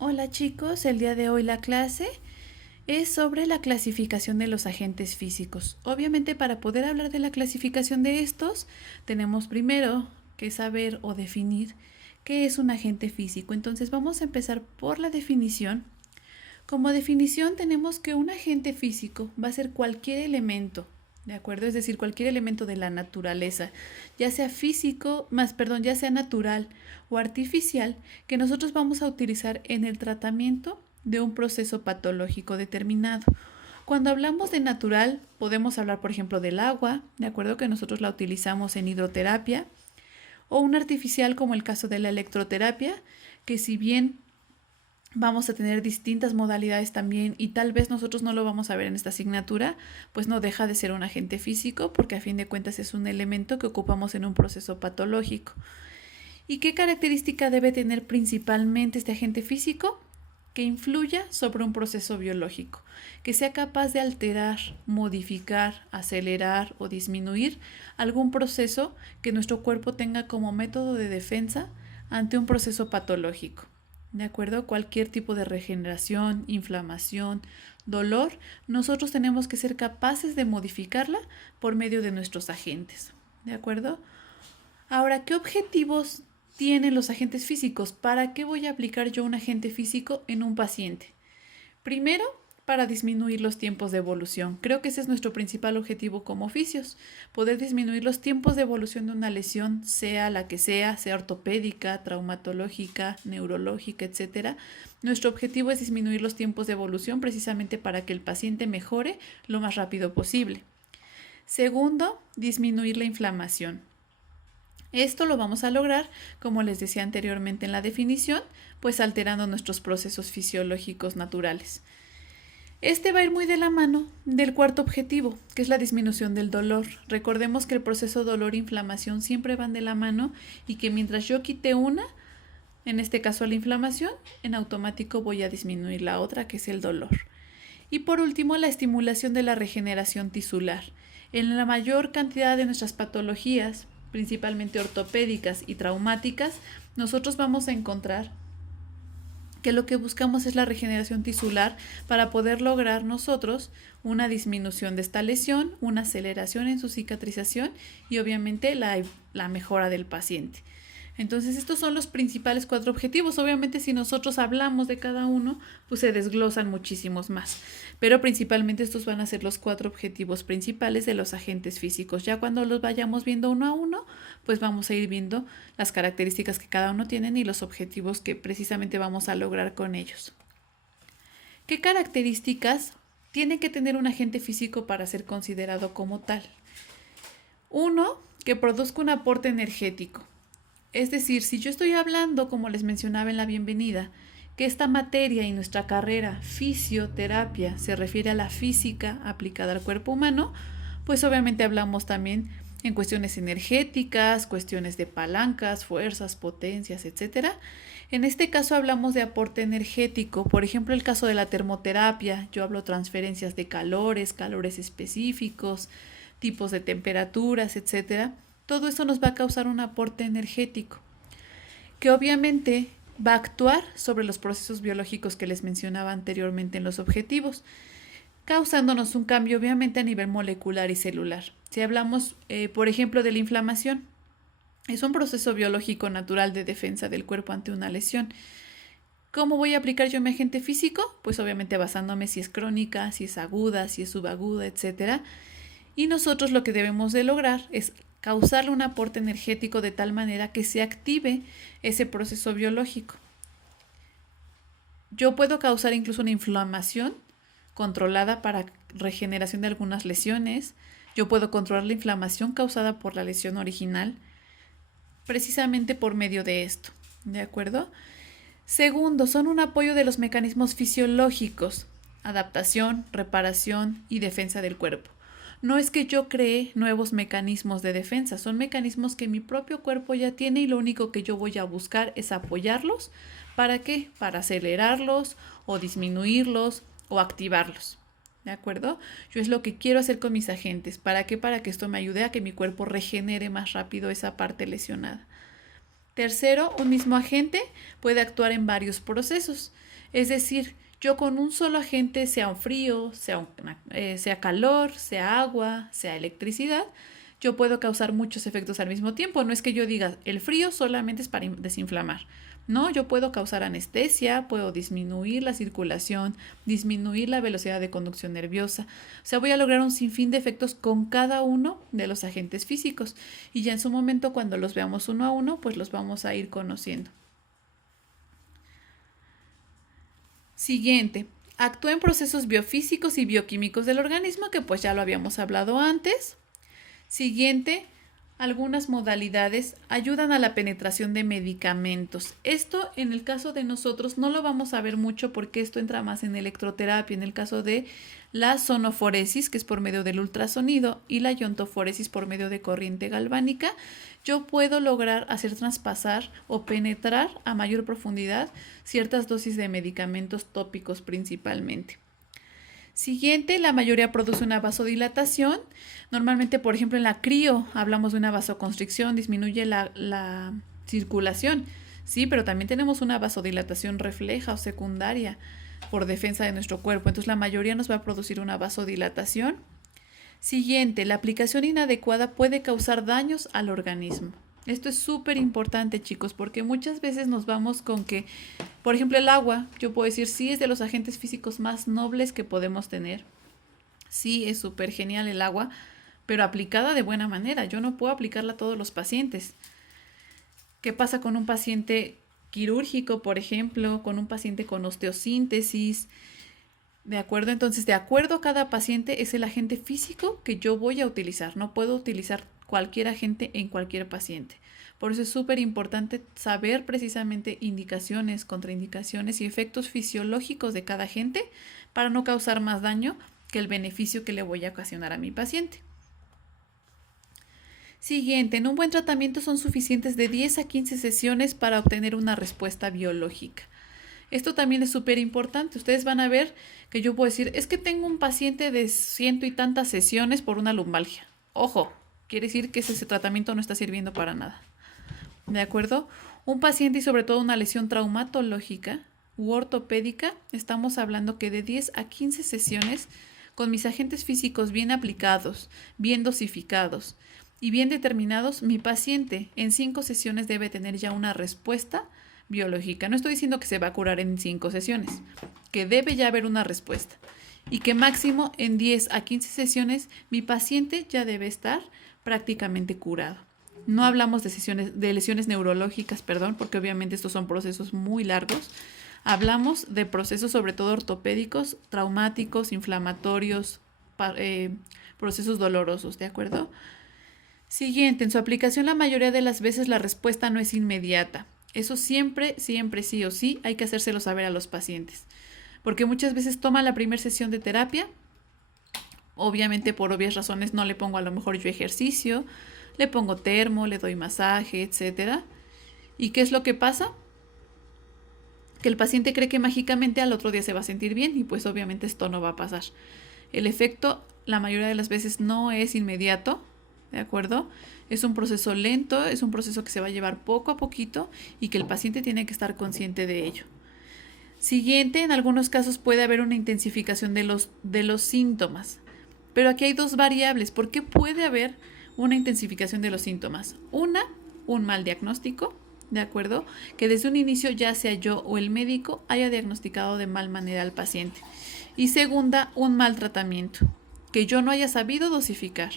Hola chicos, el día de hoy la clase es sobre la clasificación de los agentes físicos. Obviamente para poder hablar de la clasificación de estos, tenemos primero que saber o definir qué es un agente físico. Entonces vamos a empezar por la definición. Como definición tenemos que un agente físico va a ser cualquier elemento, ¿de acuerdo? Es decir, cualquier elemento de la naturaleza, ya sea ya sea natural o artificial, que nosotros vamos a utilizar en el tratamiento de un proceso patológico determinado. Cuando hablamos de natural, podemos hablar, por ejemplo, del agua, ¿de acuerdo? Que nosotros la utilizamos en hidroterapia, o un artificial como el caso de la electroterapia, que si bien vamos a tener distintas modalidades también y tal vez nosotros no lo vamos a ver en esta asignatura, pues no deja de ser un agente físico porque a fin de cuentas es un elemento que ocupamos en un proceso patológico. ¿Y qué característica debe tener principalmente este agente físico? Que influya sobre un proceso biológico, que sea capaz de alterar, modificar, acelerar o disminuir algún proceso que nuestro cuerpo tenga como método de defensa ante un proceso patológico. ¿De acuerdo? Cualquier tipo de regeneración, inflamación, dolor, nosotros tenemos que ser capaces de modificarla por medio de nuestros agentes. ¿De acuerdo? Ahora, ¿qué objetivos tienen los agentes físicos? ¿Para qué voy a aplicar yo un agente físico en un paciente? Primero, para disminuir los tiempos de evolución. Creo que ese es nuestro principal objetivo como oficios, poder disminuir los tiempos de evolución de una lesión, sea la que sea ortopédica, traumatológica, neurológica, etcétera. Nuestro objetivo es disminuir los tiempos de evolución precisamente para que el paciente mejore lo más rápido posible. Segundo, disminuir la inflamación. Esto lo vamos a lograr, como les decía anteriormente en la definición, pues alterando nuestros procesos fisiológicos naturales. Este va a ir muy de la mano del cuarto objetivo, que es la disminución del dolor. Recordemos que el proceso dolor-inflamación siempre van de la mano y que mientras yo quite una, en este caso la inflamación, en automático voy a disminuir la otra, que es el dolor. Y por último, la estimulación de la regeneración tisular. En la mayor cantidad de nuestras patologías, principalmente ortopédicas y traumáticas, nosotros vamos a encontrar que lo que buscamos es la regeneración tisular para poder lograr nosotros una disminución de esta lesión, una aceleración en su cicatrización y obviamente la mejora del paciente. Entonces estos son los principales cuatro objetivos. Obviamente si nosotros hablamos de cada uno, pues se desglosan muchísimos más. Pero principalmente estos van a ser los cuatro objetivos principales de los agentes físicos. Ya cuando los vayamos viendo uno a uno, pues vamos a ir viendo las características que cada uno tiene y los objetivos que precisamente vamos a lograr con ellos. ¿Qué características tiene que tener un agente físico para ser considerado como tal? Uno, que produzca un aporte energético. Es decir, si yo estoy hablando, como les mencionaba en la bienvenida, que esta materia y nuestra carrera fisioterapia se refiere a la física aplicada al cuerpo humano, pues obviamente hablamos también en cuestiones energéticas, cuestiones de palancas, fuerzas, potencias, etc. En este caso hablamos de aporte energético, por ejemplo el caso de la termoterapia, yo hablo transferencias de calores específicos, tipos de temperaturas, etc. Todo eso nos va a causar un aporte energético, que obviamente va a actuar sobre los procesos biológicos que les mencionaba anteriormente en los objetivos, causándonos un cambio obviamente a nivel molecular y celular. Si hablamos, por ejemplo, de la inflamación, es un proceso biológico natural de defensa del cuerpo ante una lesión. ¿Cómo voy a aplicar yo mi agente físico? Pues obviamente basándome si es crónica, si es aguda, si es subaguda, etc. Y nosotros lo que debemos de lograr es causarle un aporte energético de tal manera que se active ese proceso biológico. Yo puedo causar incluso una inflamación controlada para regeneración de algunas lesiones. Yo puedo controlar la inflamación causada por la lesión original precisamente por medio de esto. ¿De acuerdo? Segundo, son un apoyo de los mecanismos fisiológicos, adaptación, reparación y defensa del cuerpo. No es que yo cree nuevos mecanismos de defensa, son mecanismos que mi propio cuerpo ya tiene y lo único que yo voy a buscar es apoyarlos. ¿Para qué? Para acelerarlos o disminuirlos o activarlos. ¿De acuerdo? Yo es lo que quiero hacer con mis agentes. ¿Para qué? Para que esto me ayude a que mi cuerpo regenere más rápido esa parte lesionada. Tercero, un mismo agente puede actuar en varios procesos. Es decir, yo con un solo agente, sea un frío, sea calor, sea agua, sea electricidad, yo puedo causar muchos efectos al mismo tiempo. No es que yo diga, el frío solamente es para desinflamar. No, yo puedo causar anestesia, puedo disminuir la circulación, disminuir la velocidad de conducción nerviosa. O sea, voy a lograr un sinfín de efectos con cada uno de los agentes físicos. Y ya en su momento, cuando los veamos uno a uno, pues los vamos a ir conociendo. Siguiente, actúa en procesos biofísicos y bioquímicos del organismo, que pues ya lo habíamos hablado antes. Siguiente, algunas modalidades ayudan a la penetración de medicamentos. Esto en el caso de nosotros no lo vamos a ver mucho porque esto entra más en electroterapia, en el caso de la sonoforesis, que es por medio del ultrasonido, y la iontoforesis por medio de corriente galvánica. Yo puedo lograr hacer traspasar o penetrar a mayor profundidad ciertas dosis de medicamentos tópicos principalmente. Siguiente, la mayoría produce una vasodilatación. Normalmente, por ejemplo, en la crío hablamos de una vasoconstricción, disminuye la circulación, sí, pero también tenemos una vasodilatación refleja o secundaria por defensa de nuestro cuerpo. Entonces, la mayoría nos va a producir una vasodilatación. Siguiente, la aplicación inadecuada puede causar daños al organismo. Esto es súper importante, chicos, porque muchas veces nos vamos con que, por ejemplo, el agua, yo puedo decir, sí es de los agentes físicos más nobles que podemos tener. Sí, es súper genial el agua, pero aplicada de buena manera. Yo no puedo aplicarla a todos los pacientes. ¿Qué pasa con un paciente quirúrgico, por ejemplo, con un paciente con osteosíntesis? ¿De acuerdo? Entonces, de acuerdo a cada paciente es el agente físico que yo voy a utilizar. No puedo utilizar cualquier agente en cualquier paciente. Por eso es súper importante saber precisamente indicaciones, contraindicaciones y efectos fisiológicos de cada agente para no causar más daño que el beneficio que le voy a ocasionar a mi paciente. Siguiente, en un buen tratamiento son suficientes de 10 a 15 sesiones para obtener una respuesta biológica. Esto también es súper importante. Ustedes van a ver que yo puedo decir, es que tengo un paciente de 100 y tantas sesiones por una lumbalgia. Ojo, quiere decir que ese tratamiento no está sirviendo para nada. ¿De acuerdo? Un paciente y sobre todo una lesión traumatológica u ortopédica, estamos hablando que de 10 a 15 sesiones con mis agentes físicos bien aplicados, bien dosificados y bien determinados, mi paciente en 5 sesiones debe tener ya una respuesta biológica. No estoy diciendo que se va a curar en 5 sesiones, que debe ya haber una respuesta y que máximo en 10 a 15 sesiones mi paciente ya debe estar prácticamente curado. No hablamos de lesiones neurológicas, porque obviamente estos son procesos muy largos. Hablamos de procesos sobre todo ortopédicos, traumáticos, inflamatorios, procesos dolorosos, ¿de acuerdo? Siguiente, en su aplicación la mayoría de las veces la respuesta no es inmediata. Eso siempre, siempre, sí o sí, hay que hacérselo saber a los pacientes. Porque muchas veces toman la primera sesión de terapia. Obviamente, por obvias razones, no le pongo a lo mejor yo ejercicio, le pongo termo, le doy masaje, etc. ¿Y qué es lo que pasa? Que el paciente cree que mágicamente al otro día se va a sentir bien y pues obviamente esto no va a pasar. El efecto, la mayoría de las veces, no es inmediato, ¿de acuerdo? Es un proceso lento, es un proceso que se va a llevar poco a poquito y que el paciente tiene que estar consciente de ello. Siguiente, en algunos casos puede haber una intensificación de los síntomas. Pero aquí hay dos variables. ¿Por qué puede haber una intensificación de los síntomas? Una, un mal diagnóstico, ¿de acuerdo? Que desde un inicio ya sea yo o el médico haya diagnosticado de mal manera al paciente. Y segunda, un mal tratamiento, que yo no haya sabido dosificar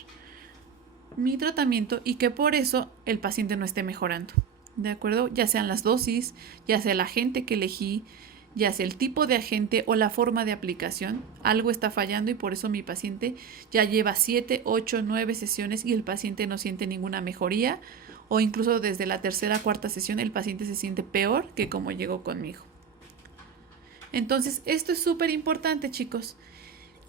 mi tratamiento y que por eso el paciente no esté mejorando, ¿de acuerdo? Ya sean las dosis, ya sea el agente que elegí, ya sea el tipo de agente o la forma de aplicación, algo está fallando y por eso mi paciente ya lleva 7, 8, 9 sesiones y el paciente no siente ninguna mejoría o incluso desde la tercera, cuarta sesión el paciente se siente peor que como llegó conmigo. Entonces, esto es súper importante, chicos.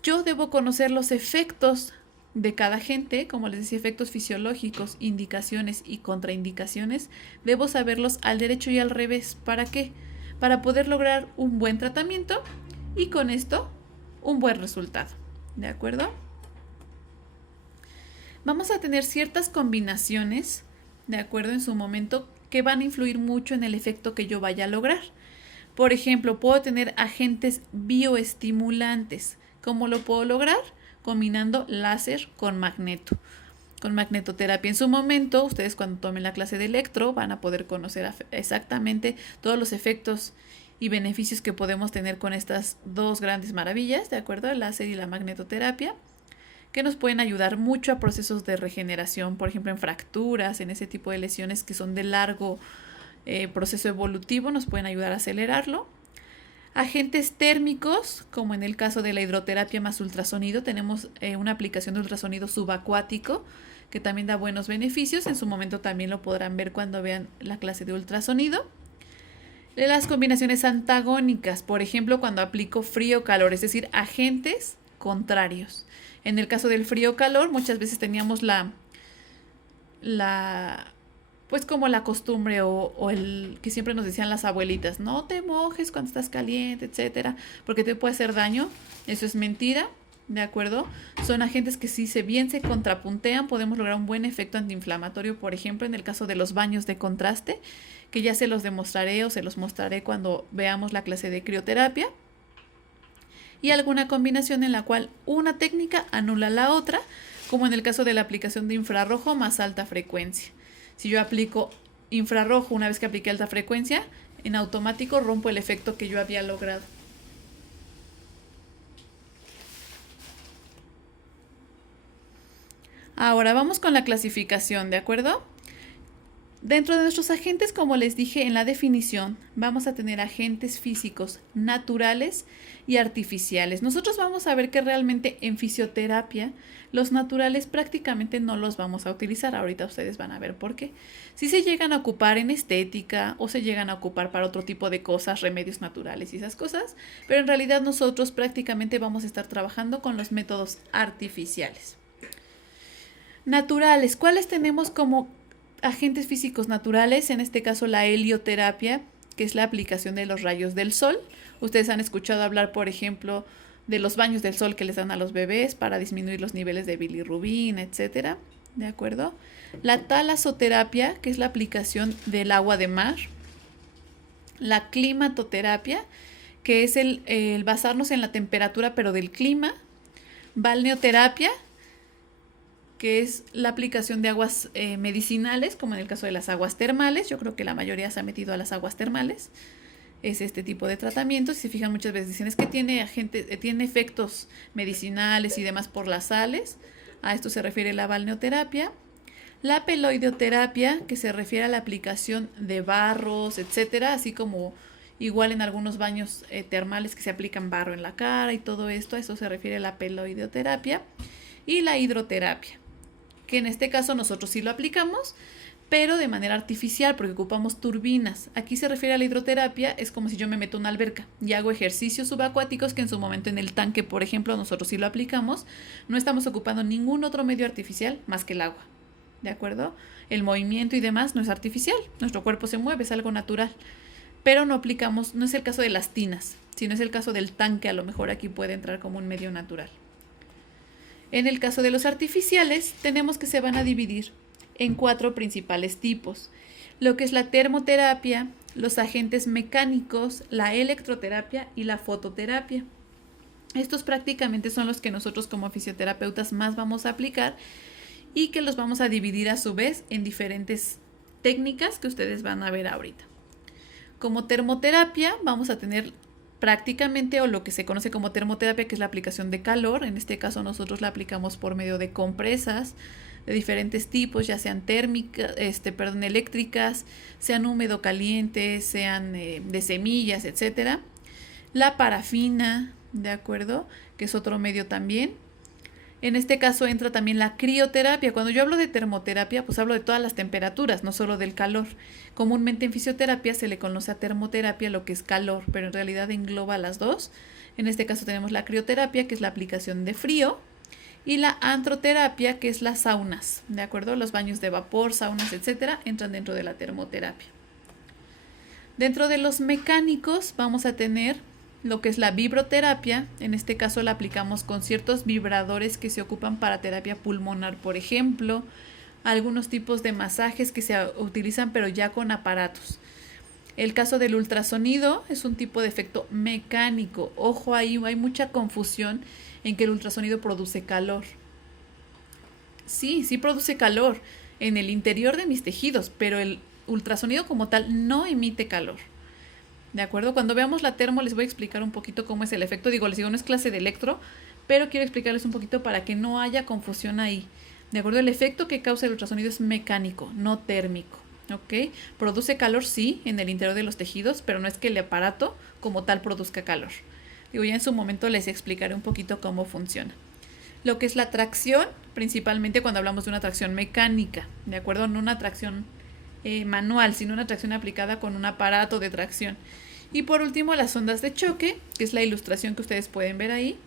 Yo debo conocer los efectos de cada agente, como les decía, efectos fisiológicos, indicaciones y contraindicaciones. Debo saberlos al derecho y al revés. ¿Para qué? Para poder lograr un buen tratamiento y con esto un buen resultado. ¿De acuerdo? Vamos a tener ciertas combinaciones, ¿de acuerdo? En su momento que van a influir mucho en el efecto que yo vaya a lograr. Por ejemplo, puedo tener agentes bioestimulantes. ¿Cómo lo puedo lograr? Combinando láser con magneto. Con magnetoterapia. En su momento, ustedes cuando tomen la clase de electro van a poder conocer exactamente todos los efectos y beneficios que podemos tener con estas dos grandes maravillas, ¿de acuerdo? El láser y la magnetoterapia, que nos pueden ayudar mucho a procesos de regeneración, por ejemplo, en fracturas, en ese tipo de lesiones que son de largo proceso evolutivo, nos pueden ayudar a acelerarlo. Agentes térmicos, como en el caso de la hidroterapia más ultrasonido, tenemos una aplicación de ultrasonido subacuático que también da buenos beneficios. En su momento también lo podrán ver cuando vean la clase de ultrasonido. Las combinaciones antagónicas, por ejemplo, cuando aplico frío-calor, es decir, agentes contrarios. En el caso del frío-calor, muchas veces teníamos pues como la costumbre o el que siempre nos decían las abuelitas, no te mojes cuando estás caliente, etcétera, porque te puede hacer daño. Eso es mentira, ¿de acuerdo? Son agentes que si bien se contrapuntean, podemos lograr un buen efecto antiinflamatorio, por ejemplo, en el caso de los baños de contraste, que ya se los demostraré o se los mostraré cuando veamos la clase de crioterapia. Y alguna combinación en la cual una técnica anula la otra, como en el caso de la aplicación de infrarrojo más alta frecuencia. Si yo aplico infrarrojo una vez que apliqué alta frecuencia, en automático rompo el efecto que yo había logrado. Ahora vamos con la clasificación, ¿de acuerdo? Dentro de nuestros agentes, como les dije en la definición, vamos a tener agentes físicos naturales y artificiales. Nosotros vamos a ver que realmente en fisioterapia los naturales prácticamente no los vamos a utilizar. Ahorita ustedes van a ver por qué. Sí se llegan a ocupar en estética o se llegan a ocupar para otro tipo de cosas, remedios naturales y esas cosas, pero en realidad nosotros prácticamente vamos a estar trabajando con los métodos artificiales. Naturales, ¿cuáles tenemos como agentes físicos naturales? En este caso la helioterapia, que es la aplicación de los rayos del sol. Ustedes han escuchado hablar, por ejemplo, de los baños del sol que les dan a los bebés para disminuir los niveles de bilirrubina, etcétera, ¿de acuerdo? La talasoterapia, que es la aplicación del agua de mar. La climatoterapia, que es el basarnos en la temperatura pero del clima. Balneoterapia, que es la aplicación de aguas medicinales, como en el caso de las aguas termales. Yo creo que la mayoría se ha metido a las aguas termales. Es este tipo de tratamientos. Si se fijan, muchas veces dicen es que tiene efectos medicinales y demás por las sales. A esto se refiere la balneoterapia. La peloidoterapia, que se refiere a la aplicación de barros, etcétera, así como igual en algunos baños termales que se aplican barro en la cara y todo esto. A eso se refiere la peloidoterapia. Y la hidroterapia, que en este caso nosotros sí lo aplicamos, pero de manera artificial porque ocupamos turbinas. Aquí se refiere a la hidroterapia, es como si yo me meto a una alberca y hago ejercicios subacuáticos que en su momento en el tanque, por ejemplo, nosotros sí lo aplicamos. No estamos ocupando ningún otro medio artificial más que el agua, ¿de acuerdo? El movimiento y demás no es artificial, nuestro cuerpo se mueve, es algo natural, pero no aplicamos, no es el caso de las tinas, sino es el caso del tanque. A lo mejor aquí puede entrar como un medio natural. En el caso de los artificiales, tenemos que se van a dividir en 4 principales tipos. Lo que es la termoterapia, los agentes mecánicos, la electroterapia y la fototerapia. Estos prácticamente son los que nosotros como fisioterapeutas más vamos a aplicar y que los vamos a dividir a su vez en diferentes técnicas que ustedes van a ver ahorita. Como termoterapia vamos a tener prácticamente, o lo que se conoce como termoterapia, que es la aplicación de calor. En este caso nosotros la aplicamos por medio de compresas de diferentes tipos, ya sean térmicas, eléctricas, sean húmedo caliente, sean de semillas, etcétera. La parafina, ¿de acuerdo? Que es otro medio también. En este caso entra también la crioterapia. Cuando yo hablo de termoterapia, pues hablo de todas las temperaturas, no solo del calor. Comúnmente en fisioterapia se le conoce a termoterapia lo que es calor, pero en realidad engloba las dos. En este caso tenemos la crioterapia, que es la aplicación de frío, y la antroterapia, que es las saunas, ¿de acuerdo? Los baños de vapor, saunas, etcétera, entran dentro de la termoterapia. Dentro de los mecánicos vamos a tener lo que es la vibroterapia. En este caso la aplicamos con ciertos vibradores que se ocupan para terapia pulmonar, por ejemplo, algunos tipos de masajes que se utilizan pero ya con aparatos. El caso del ultrasonido es un tipo de efecto mecánico. Ojo ahí, hay mucha confusión en que el ultrasonido produce calor. Sí, sí produce calor en el interior de mis tejidos, pero el ultrasonido como tal no emite calor. ¿De acuerdo? Cuando veamos la termo les voy a explicar un poquito cómo es el efecto. Les digo, no es clase de electro, pero quiero explicarles un poquito para que no haya confusión ahí. ¿De acuerdo? El efecto que causa el ultrasonido es mecánico, no térmico. ¿Ok? Produce calor, sí, en el interior de los tejidos, pero no es que el aparato como tal produzca calor. Digo, ya en su momento les explicaré un poquito cómo funciona. Lo que es la tracción, principalmente cuando hablamos de una tracción mecánica, ¿de acuerdo? No una tracción manual, sino una tracción aplicada con un aparato de tracción. Y por último, las ondas de choque, que es la ilustración que ustedes pueden ver ahí,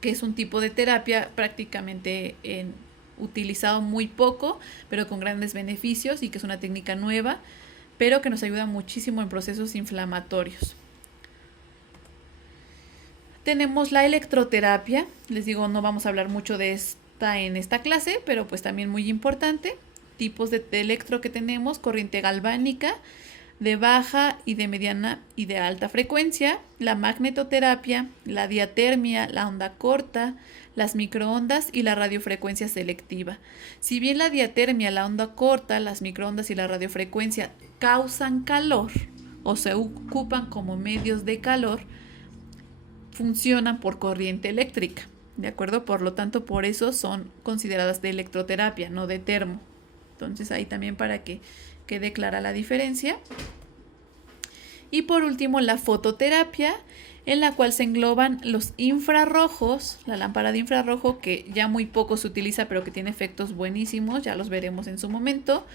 que es un tipo de terapia prácticamente utilizado muy poco, pero con grandes beneficios y que es una técnica nueva, pero que nos ayuda muchísimo en procesos inflamatorios. Tenemos la electroterapia, les digo, no vamos a hablar mucho de esta en esta clase, pero pues también muy importante. Tipos de electro que tenemos: corriente galvánica, de baja y de mediana y de alta frecuencia, la magnetoterapia, la diatermia, la onda corta, las microondas y la radiofrecuencia selectiva. Si bien la diatermia, la onda corta, las microondas y la radiofrecuencia causan calor o se ocupan como medios de calor, funcionan por corriente eléctrica, ¿de acuerdo? Por lo tanto, por eso son consideradas de electroterapia, no de termo. Entonces ahí también para que quede clara la diferencia. Y por último, la fototerapia, en la cual se engloban los infrarrojos, la lámpara de infrarrojo, que ya muy poco se utiliza, pero que tiene efectos buenísimos, ya los veremos en su momento.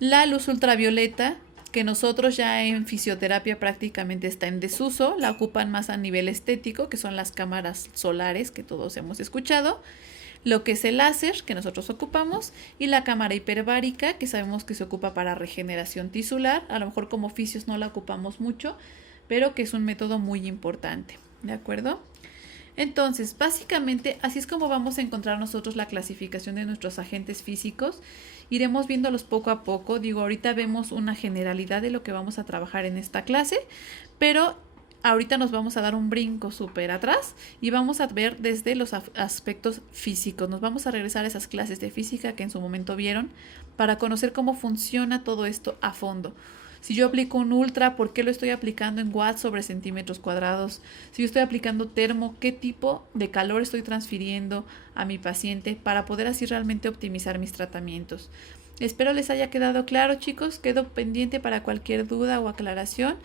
La luz ultravioleta, que nosotros ya en fisioterapia prácticamente está en desuso, la ocupan más a nivel estético, que son las cámaras solares que todos hemos escuchado. Lo que es el láser, que nosotros ocupamos, y la cámara hiperbárica, que sabemos que se ocupa para regeneración tisular. A lo mejor como fisios no la ocupamos mucho, pero que es un método muy importante, ¿de acuerdo? Entonces, básicamente, así es como vamos a encontrar nosotros la clasificación de nuestros agentes físicos. Iremos viéndolos poco a poco. Digo, ahorita vemos una generalidad de lo que vamos a trabajar en esta clase, pero ahorita nos vamos a dar un brinco súper atrás y vamos a ver desde los aspectos físicos. Nos vamos a regresar a esas clases de física que en su momento vieron para conocer cómo funciona todo esto a fondo. Si yo aplico un ultra, ¿por qué lo estoy aplicando en watts sobre centímetros cuadrados? Si yo estoy aplicando termo, ¿qué tipo de calor estoy transfiriendo a mi paciente para poder así realmente optimizar mis tratamientos? Espero les haya quedado claro, chicos. Quedo pendiente para cualquier duda o aclaración,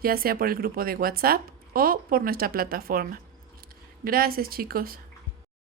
ya sea por el grupo de WhatsApp o por nuestra plataforma. Gracias, chicos.